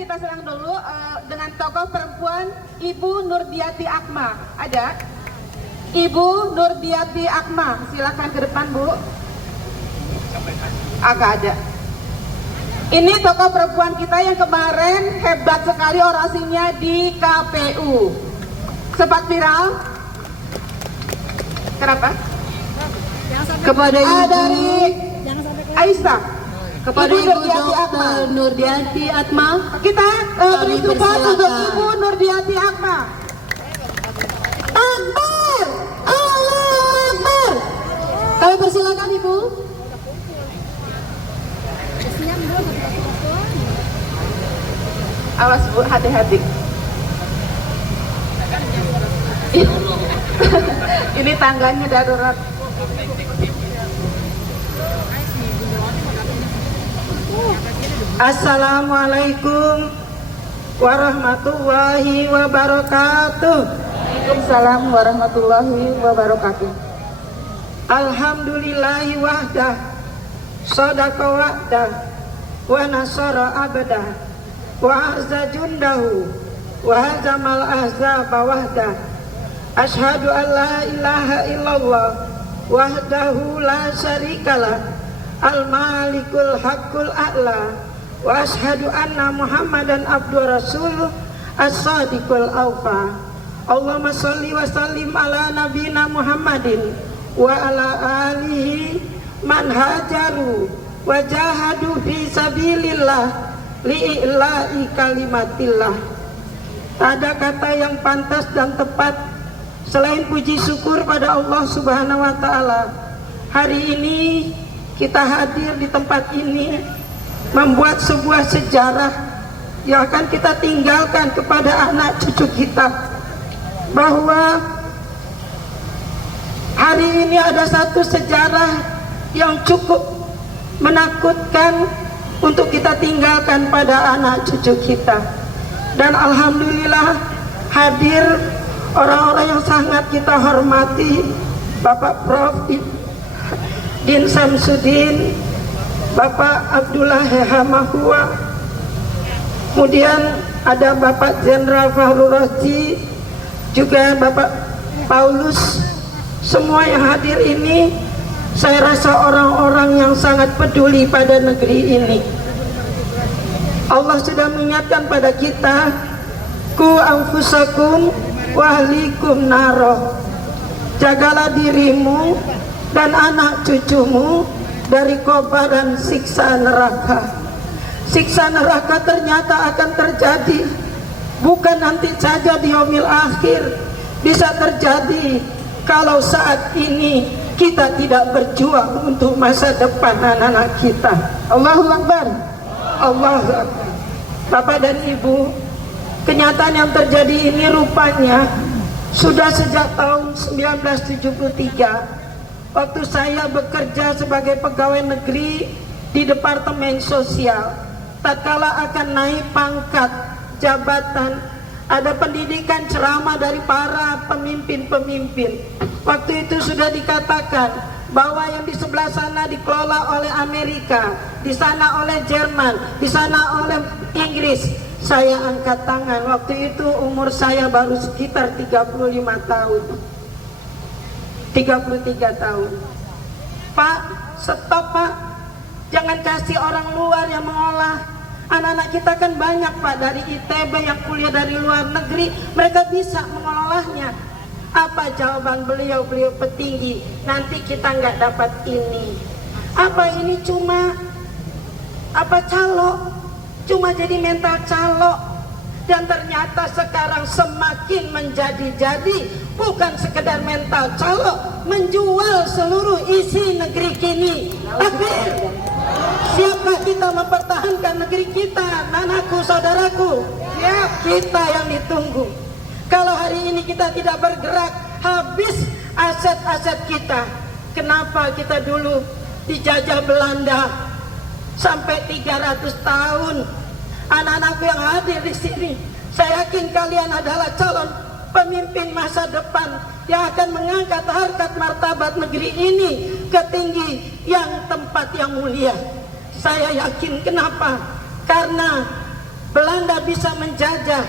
kita serang dulu dengan tokoh perempuan Ibu Nurdiati Akma. Ada? Ibu Nurdiati Akma, silakan ke depan Bu. Agak ada. Ini tokoh perempuan kita yang kemarin hebat sekali orasinya di KPU. Sempat viral. Kenapa? Kepada Ibu dari Aisyah. Kepada Ibu Dr. Nurdiati Atma, Kita beri Kami support untuk persilakan. Ibu Nurdiati Akma. Akbar! Allahu Akbar! kami persilakan Ibu. Awas Bu, hati-hati. Ini tangganya darurat. Assalamualaikum warahmatullahi wabarakatuh. Waalaikumsalam warahmatullahi wabarakatuh. Alhamdulillahi wahdah, sadaqa wa'dah, wa nasara abdah, wa azza jundahu, wa hazamal ahzaba wahdah. Ashhadu an la ilaha illallah wahdahu la syarikalah, al-malikul haqqul a'la, wa ashhadu anna muhammadan abdu rasuluh as-sadiqul awfa. Allahumma sholli wa sallim ala nabina Muhammadin wa ala alihi man hajaru wa jahadu fi sabilillah li'ila'i kalimatillah. Tak ada kata yang pantas dan tepat selain puji syukur pada Allah Subhanahu wa taala. Hari ini kita hadir di tempat ini membuat sebuah sejarah yang akan kita tinggalkan kepada anak cucu kita, bahwa hari ini ada satu sejarah yang cukup menakutkan untuk kita tinggalkan pada anak cucu kita. Dan alhamdulillah hadir orang-orang yang sangat kita hormati, Bapak Prof. Din Samsudin, Bapak Abdullah Hehamahua, kemudian ada Bapak Jenderal Fahru Roji, juga Bapak Paulus. Semua yang hadir ini saya rasa orang-orang yang sangat peduli pada negeri ini. Allah sudah mengingatkan pada kita, ku anfusakum wa ahlikum naro, jagalah dirimu dan anak cucumu dari kobaran siksa neraka. Siksa neraka ternyata akan terjadi, bukan nanti saja di yaumil akhir, bisa terjadi kalau saat ini kita tidak berjuang untuk masa depan anak-anak kita. Allahu Akbar. Allahu Akbar. Bapak dan Ibu, kenyataan yang terjadi ini rupanya sudah sejak tahun 1973, waktu saya bekerja sebagai pegawai negeri di Departemen Sosial. Tatkala akan naik pangkat jabatan, ada pendidikan ceramah dari para pemimpin-pemimpin. Waktu itu sudah dikatakan bahwa yang di sebelah sana dikelola oleh Amerika, di sana oleh Jerman, di sana oleh Inggris. Saya angkat tangan. Waktu itu umur saya baru sekitar 35 tahun. 33 tahun. Pak, stop Pak. Jangan kasih orang luar yang mengolah. Anak-anak kita kan banyak Pak, dari ITB yang kuliah dari luar negeri, mereka bisa mengelolanya. Apa jawaban beliau? Beliau petinggi, nanti kita nggak dapat ini. Apa ini cuma calo? Cuma jadi mental calo. Dan ternyata sekarang semakin menjadi-jadi, bukan sekedar mental calo, menjual seluruh isi negeri kini. Takbir. Siapkah kita mempertahankan negeri kita, anakku, saudaraku? Siap, kita yang ditunggu. Kalau hari ini kita tidak bergerak, habis aset-aset kita. Kenapa kita dulu dijajah Belanda sampai 300 tahun? Anak-anakku yang hadir di sini, saya yakin kalian adalah calon pemimpin masa depan yang akan mengangkat harkat martabat negeri ini ke tinggi yang tempat yang mulia. Saya yakin. Kenapa? Karena Belanda bisa menjajah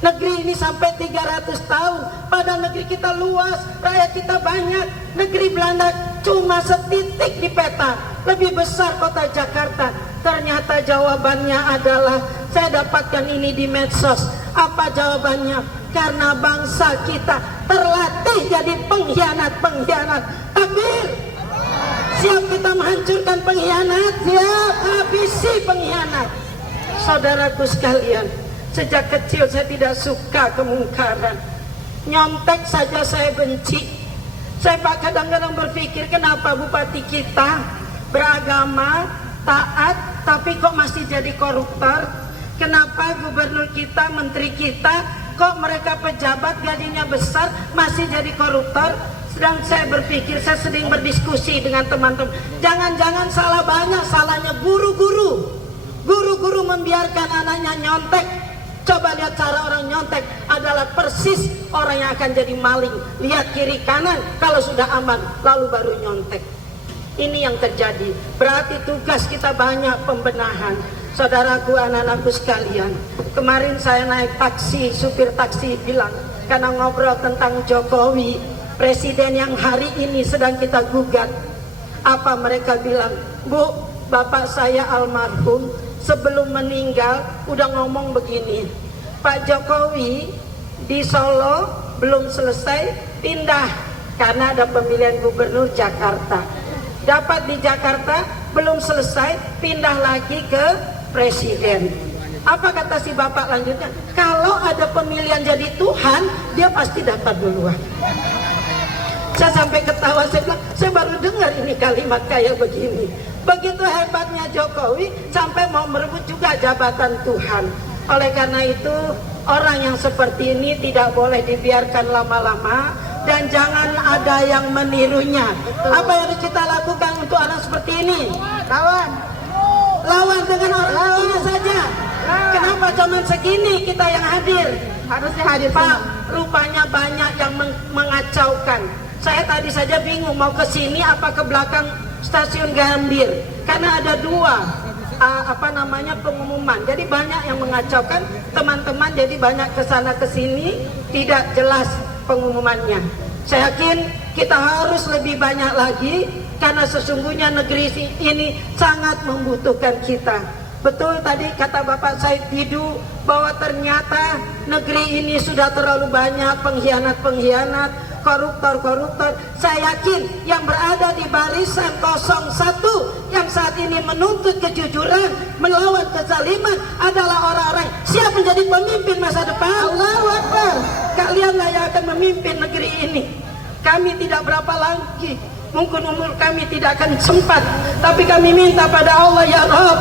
negeri ini sampai 300 tahun. Pada negeri kita luas, rakyat kita banyak. Negeri Belanda cuma setitik di peta, lebih besar kota Jakarta. Ternyata jawabannya adalah, saya dapatkan ini di medsos. Apa jawabannya? Karena bangsa kita terlatih jadi pengkhianat-pengkhianat. Takbir! Siap kita menghancurkan pengkhianat? Siap, habisi pengkhianat. Saudaraku sekalian, sejak kecil saya tidak suka kemungkaran. Nyontek saja saya benci. Saya kadang-kadang berpikir, kenapa bupati kita beragama, taat, tapi kok masih jadi koruptor? Kenapa gubernur kita, menteri kita, kok mereka pejabat gajinya besar masih jadi koruptor? Sedang saya berpikir, saya sering berdiskusi dengan teman-teman, jangan-jangan salah banyak, salahnya guru-guru. Guru-guru membiarkan anaknya nyontek. Coba lihat cara orang nyontek, adalah persis orang yang akan jadi maling. Lihat kiri kanan, kalau sudah aman lalu baru nyontek. Ini yang terjadi. Berarti tugas kita banyak pembenahan. Saudaraku, anak-anakku sekalian, kemarin saya naik taksi, supir taksi bilang, karena ngobrol tentang Jokowi, presiden yang hari ini sedang kita gugat. Apa mereka bilang? Bu, bapak saya almarhum sebelum meninggal udah ngomong begini, Pak Jokowi di Solo belum selesai, pindah karena ada pemilihan gubernur Jakarta. Dapat di Jakarta belum selesai, pindah lagi ke presiden. Apa kata si bapak lanjutnya? Kalau ada pemilihan jadi Tuhan, dia pasti dapat duluan. Saya sampai ketawa, saya bilang, saya baru dengar ini kalimat kayak begini. Begitu hebatnya Jokowi sampai mau merebut juga jabatan Tuhan. Oleh karena itu, orang yang seperti ini tidak boleh dibiarkan lama-lama, dan jangan ada yang menirunya. Apa yang harus kita lakukan untuk orang seperti ini? Lawan dengan orang ini saja. Kenapa cuma segini kita yang hadir? Harusnya hadir Pak, rupanya banyak yang mengacaukan. Saya tadi saja bingung mau ke sini apa ke belakang stasiun Gambir, karena ada dua pengumuman. Jadi banyak yang mengacaukan teman-teman, jadi banyak kesana kesini tidak jelas pengumumannya. Saya yakin kita harus lebih banyak lagi, karena sesungguhnya negeri ini sangat membutuhkan kita. Betul tadi kata Bapak Said Didu bahwa ternyata negeri ini sudah terlalu banyak pengkhianat-pengkhianat, koruptor-koruptor. Saya yakin yang berada di barisan 01 yang saat ini menuntut kejujuran, melawan kezaliman adalah orang-orang siap menjadi pemimpin masa depan. Allahu Akbar. Kalianlah yang akan memimpin negeri ini. Kami tidak berapa lagi, mungkin umur kami tidak akan sempat, tapi kami minta pada Allah, ya Rabb,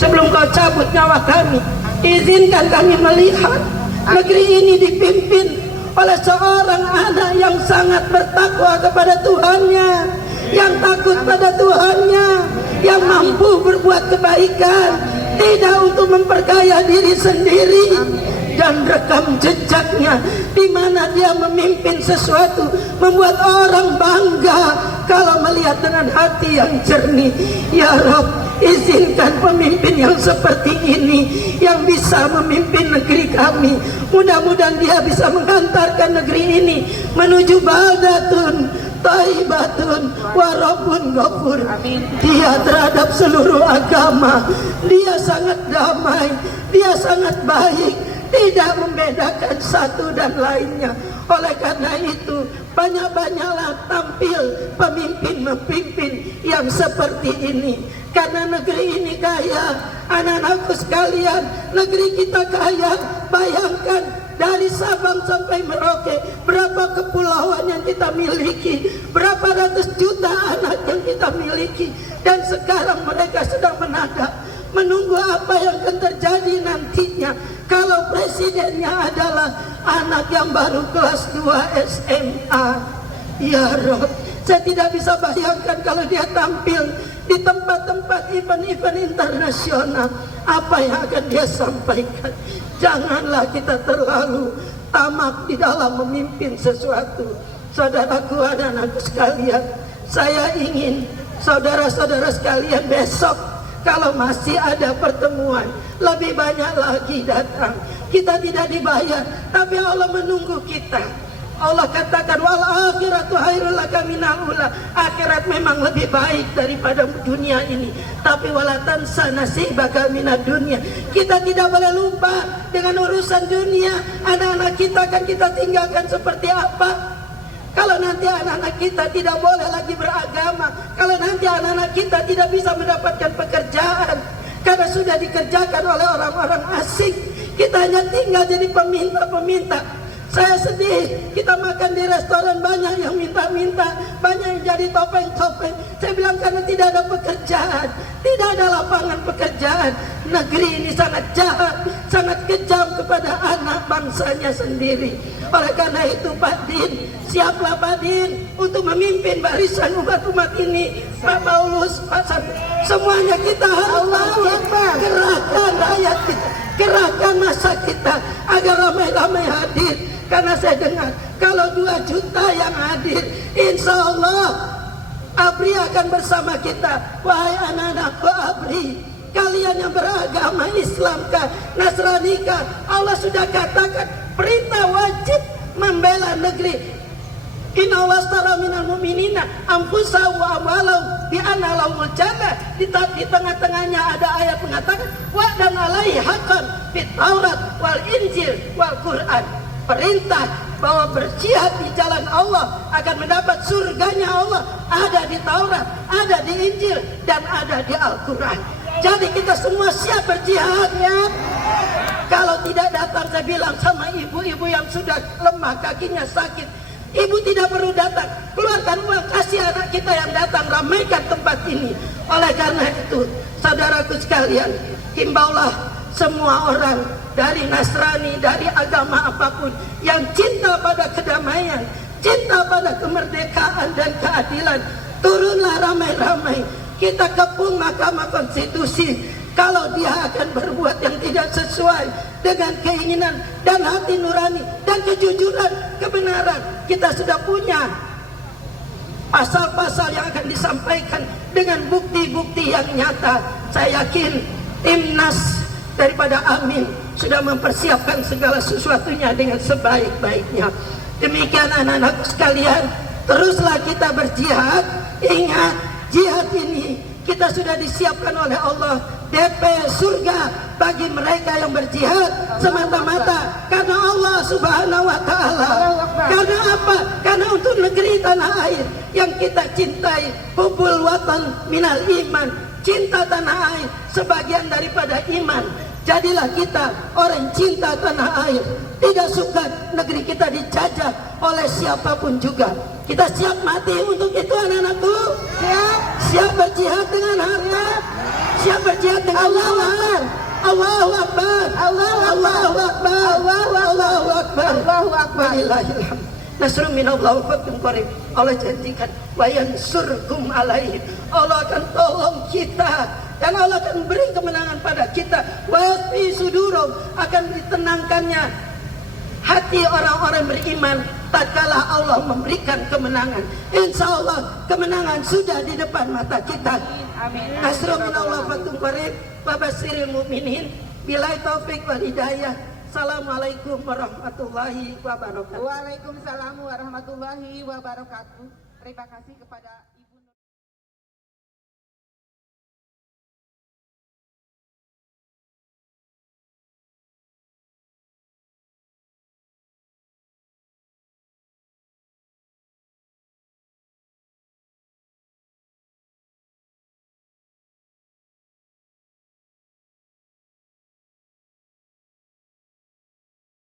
sebelum kau cabut nyawa kami, izinkan kami melihat negeri ini dipimpin oleh seorang anak yang sangat bertakwa kepada Tuhannya, yang takut pada Tuhannya, yang mampu berbuat kebaikan, tidak untuk memperkaya diri sendiri. Dan rekam jejaknya di mana dia memimpin sesuatu, membuat orang bangga kalau melihat dengan hati yang jernih. Ya Rabb, izinkan pemimpin yang seperti ini yang bisa memimpin negeri kami. Mudah-mudahan dia bisa menghantarkan negeri ini menuju baldatun Thayyibatun wa Rabbun Ghafur. Dia terhadap seluruh agama, dia sangat damai, dia sangat baik, tidak membedakan satu dan lainnya. Oleh karena itu, banyak-banyaklah tampil pemimpin-pemimpin yang seperti ini. Karena negeri ini kaya, anak-anakku sekalian, negeri kita kaya. Bayangkan dari Sabang sampai Merauke, berapa kepulauan yang kita miliki, berapa ratus juta anak yang kita miliki. Dan sekarang mereka sedang menunggu apa yang akan terjadi nantinya kalau presidennya adalah anak yang baru kelas 2 SMA. Ya Rob, saya tidak bisa bayangkan kalau dia tampil di tempat-tempat event-event internasional, apa yang akan dia sampaikan. Janganlah kita terlalu tamak di dalam memimpin sesuatu. Saudaraku, anak-anakku sekalian, saya ingin saudara-saudara sekalian besok kalau masih ada pertemuan, lebih banyak lagi datang. Kita tidak dibayar, tapi Allah menunggu kita. Allah katakan wal akhiratu khairul laka minal ula. Akhirat memang lebih baik daripada dunia ini. Tapi wala tansa nasibaka minad dunia. Kita tidak boleh lupa dengan urusan dunia. Anak-anak kita akan kita tinggalkan seperti apa? Kalau nanti anak-anak kita tidak boleh lagi beragama, kalau nanti anak-anak kita tidak bisa mendapatkan pekerjaan karena sudah dikerjakan oleh orang-orang asing, kita hanya tinggal jadi peminta-peminta. Saya sedih, kita makan di restoran banyak yang minta-minta, banyak yang jadi topeng-topeng. Saya bilang karena tidak ada pekerjaan, tidak ada lapangan pekerjaan. Negeri ini sangat jahat, sangat kejam kepada anak bangsanya sendiri. Oleh karena itu Pak Din, siaplah Pak Din untuk memimpin barisan umat-umat ini. Pak Paulus, Pak San, semuanya kita harus gerakan rakyat kita, gerakan masa kita agar ramai-ramai hadir. Karena saya dengar kalau 2 juta yang hadir, insya Allah ABRI akan bersama kita. Wahai anak-anakku ABRI, kalian yang beragama Islamkah, Nasranikah, Allah sudah katakan perintah wajib membela negeri. Inna Allah astara minal mu'minina anfusahum wa amwalahum bi anna lahumul jannah. Di tengah-tengahnya ada ayat mengatakan wa'dan alaihi haqqan fit Taurat wal Injil wal Quran. Perintah bahwa berjihad di jalan Allah akan mendapat surganya Allah ada di Taurat, ada di Injil, dan ada di Al-Quran. Jadi kita semua siap berjihad ya. Kalau tidak datang, saya bilang sama ibu-ibu yang sudah lemah, kakinya sakit, ibu tidak perlu datang, keluarkan uang, kasih anak kita yang datang, ramaikan tempat ini. Oleh karena itu, saudaraku sekalian, himbaulah semua orang dari Nasrani, dari agama apapun yang cinta pada kedamaian, cinta pada kemerdekaan dan keadilan, turunlah ramai-ramai. Kita kepung Mahkamah Konstitusi. Kalau dia akan berbuat yang tidak sesuai dengan keinginan dan hati nurani dan kejujuran, kebenaran, kita sudah punya pasal-pasal yang akan disampaikan dengan bukti-bukti yang nyata. Saya yakin Timnas daripada Amin sudah mempersiapkan segala sesuatunya dengan sebaik-baiknya. Demikian anak-anak sekalian, teruslah kita berjihad. Ingat, jihad ini kita sudah disiapkan oleh Allah, DP surga bagi mereka yang berjihad semata-mata karena Allah Subhanahu wa Ta'ala. Karena apa? Karena untuk negeri tanah air yang kita cintai. Hubul watan minal iman, cinta tanah air sebagian daripada iman. Jadilah kita orang cinta tanah air, tidak suka negeri kita dijajah oleh siapapun juga. Kita siap mati untuk itu anak-anakku. Siap berjihad dengan harta, siap berjihad dengan Allah. Allahu Akbar, Allahu Akbar, Allahu Akbar, Allahu Akbar. Nasrun minallah wa fathun qarib. Allah janjikan wa yansurkum alaihim. Allah akan tolong kita dan Allah akan beri kemenangan pada kita. Wa yasfi sudurum, akan ditenangkannya hati orang-orang beriman tatkala Allah memberikan kemenangan. Insya Allah kemenangan sudah di depan mata kita. Amin. Nasrun minallah wa fathun qarib wa basyiril mu'minin. Billahi taufik wal hidayah. Assalamualaikum warahmatullahi wabarakatuh. Waalaikumsalam warahmatullahi wabarakatuh. Terima kasih kepada